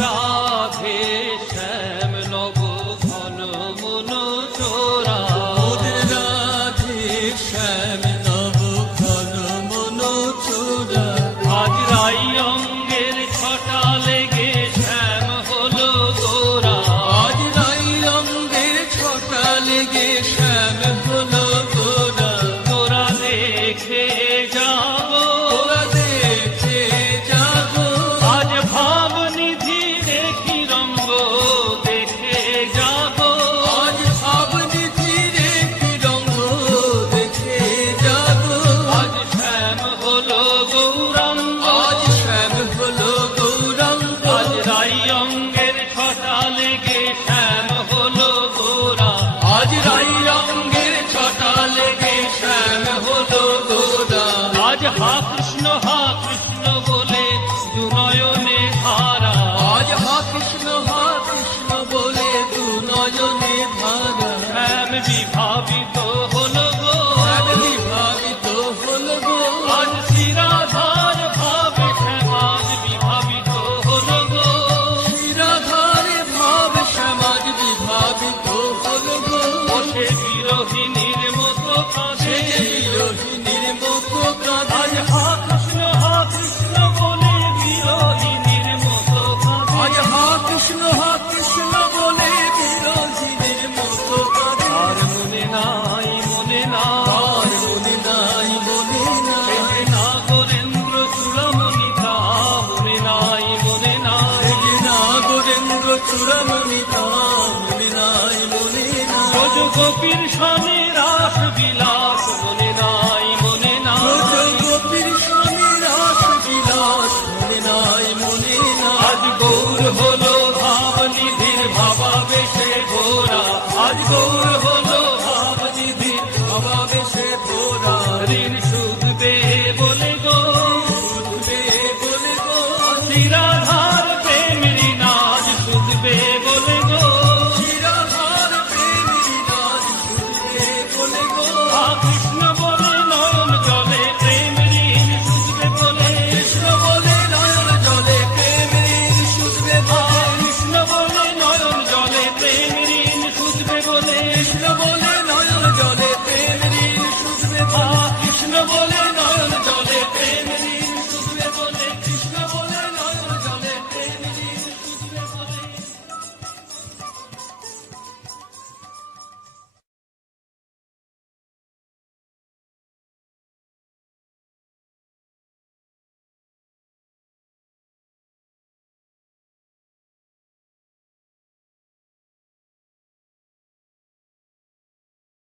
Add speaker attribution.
Speaker 1: রাধে শ্যাম নব ঘন মন চোরা।
Speaker 2: মোদের রাধে শ্যাম নব
Speaker 1: ঘন মন চোরা।
Speaker 2: আজ রাই অঙ্গের ছটা লেগে শ্যাম হলো গোরা
Speaker 1: আজ রাই অঙ্গের ছটা লেগে শ্যাম
Speaker 2: হা কৃষ্ণ হা কৃষ্ণ বলে দুনয়নে ধারা
Speaker 1: আজ হা কৃষ্ণ হা কৃষ্ণ বলে দু নয়নে ধারা
Speaker 2: শ্যাম বিভাবিত হলো গো।
Speaker 1: বিভাবিত হল গো।
Speaker 2: আজ শিরাধার ভাবে শ্যামাজ বিভাবিত হলো গো।
Speaker 1: শিরাধারে ভাব সমাজ বিভাবিত হল গো।
Speaker 2: বসে বিরোহিনীর মতো কাঁদে
Speaker 1: চূড়ামণি মনে নাই মনে রজ গোপীর স্বামী রাস
Speaker 2: বিলাস মনে না
Speaker 1: রজ গোপীর স্বামী নাই
Speaker 2: মনে না আজ গৌর ঘোরা আজ
Speaker 1: গৌর হলো ঘোরা ঋণ সুদ দে বলে গো
Speaker 2: সুদ দে বলে গো নিরাধা